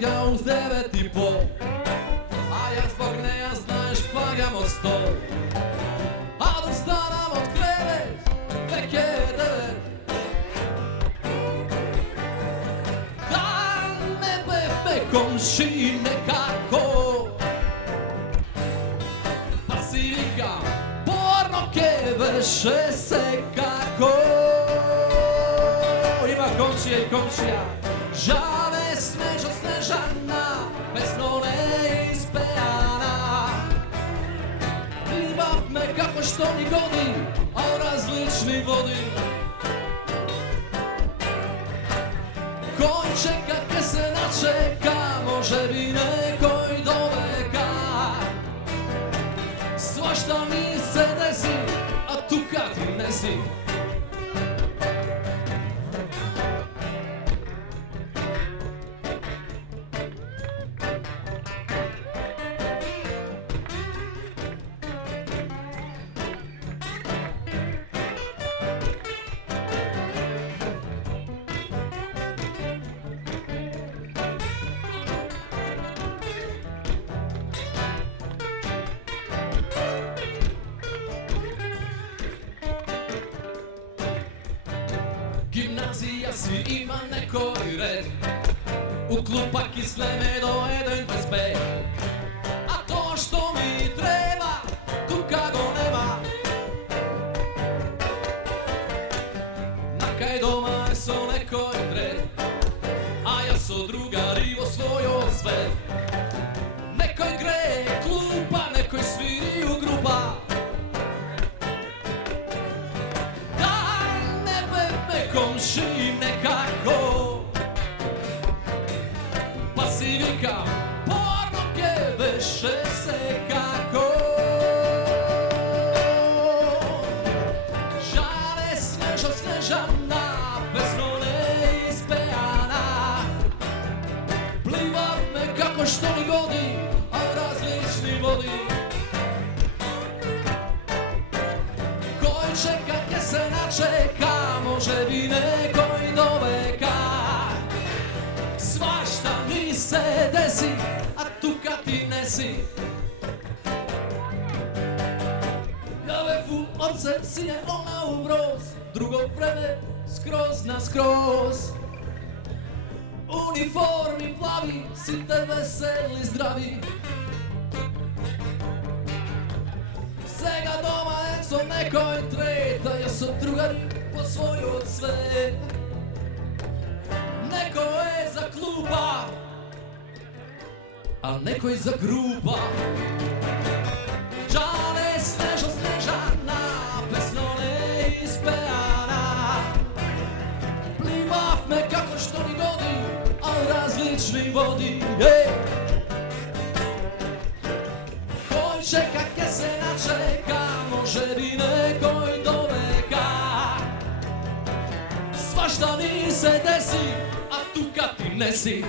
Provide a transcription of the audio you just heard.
ga uz 9,5, a ja zbog neja znaš pagam od 100. A dok stanam od krevet, vek je 9. Da ne bebe komši nekako, pa si vikam, porno ke veše se kako. Ima komšije i komšija, žale Snežo Snežana, pesno neispejana. Pribav me kako što mi godi, a u različni vodi. Koji čeka ke se načeka, može bi nekoj doveka. Svašta mi se desi, a tu kad ti nesi. Gimnazija svi ima nekoj red, u klupa kisle me doveden bez B. A to što mi treba, tu kako nema. Nakaj doma je so nekoj red, a ja so drugari osvojio sve. Nekoj gre klupa, nekoj sviri u grupa. Komši nekako, pa si vikam, porno ke veše se kako. Žale Snežo Snežana, pesno neispejana. Pliva me kako što mi godi, a u različni vodi. Koji čeka ke se načeka, može bi nekoj doveka. Svašta mi se desi, a tu kad ti nesi. Ja ve fu orce sine ona u broz, drugo vreme skroz na skroz. Uniformi plavi, si te veseli zdravi. Sega doma so nekoj treta, ja sam drugari osvojio od sve. Neko je za kluba, a neko je za grupa. Žale Snežo Snežana, pesno neispejana. Plivav me kako što mi godi, a u različni vodi. Koji čeka ke se načeka, može bi nekoj doveka. Svašta mi se desi, a tu kad ti nesi.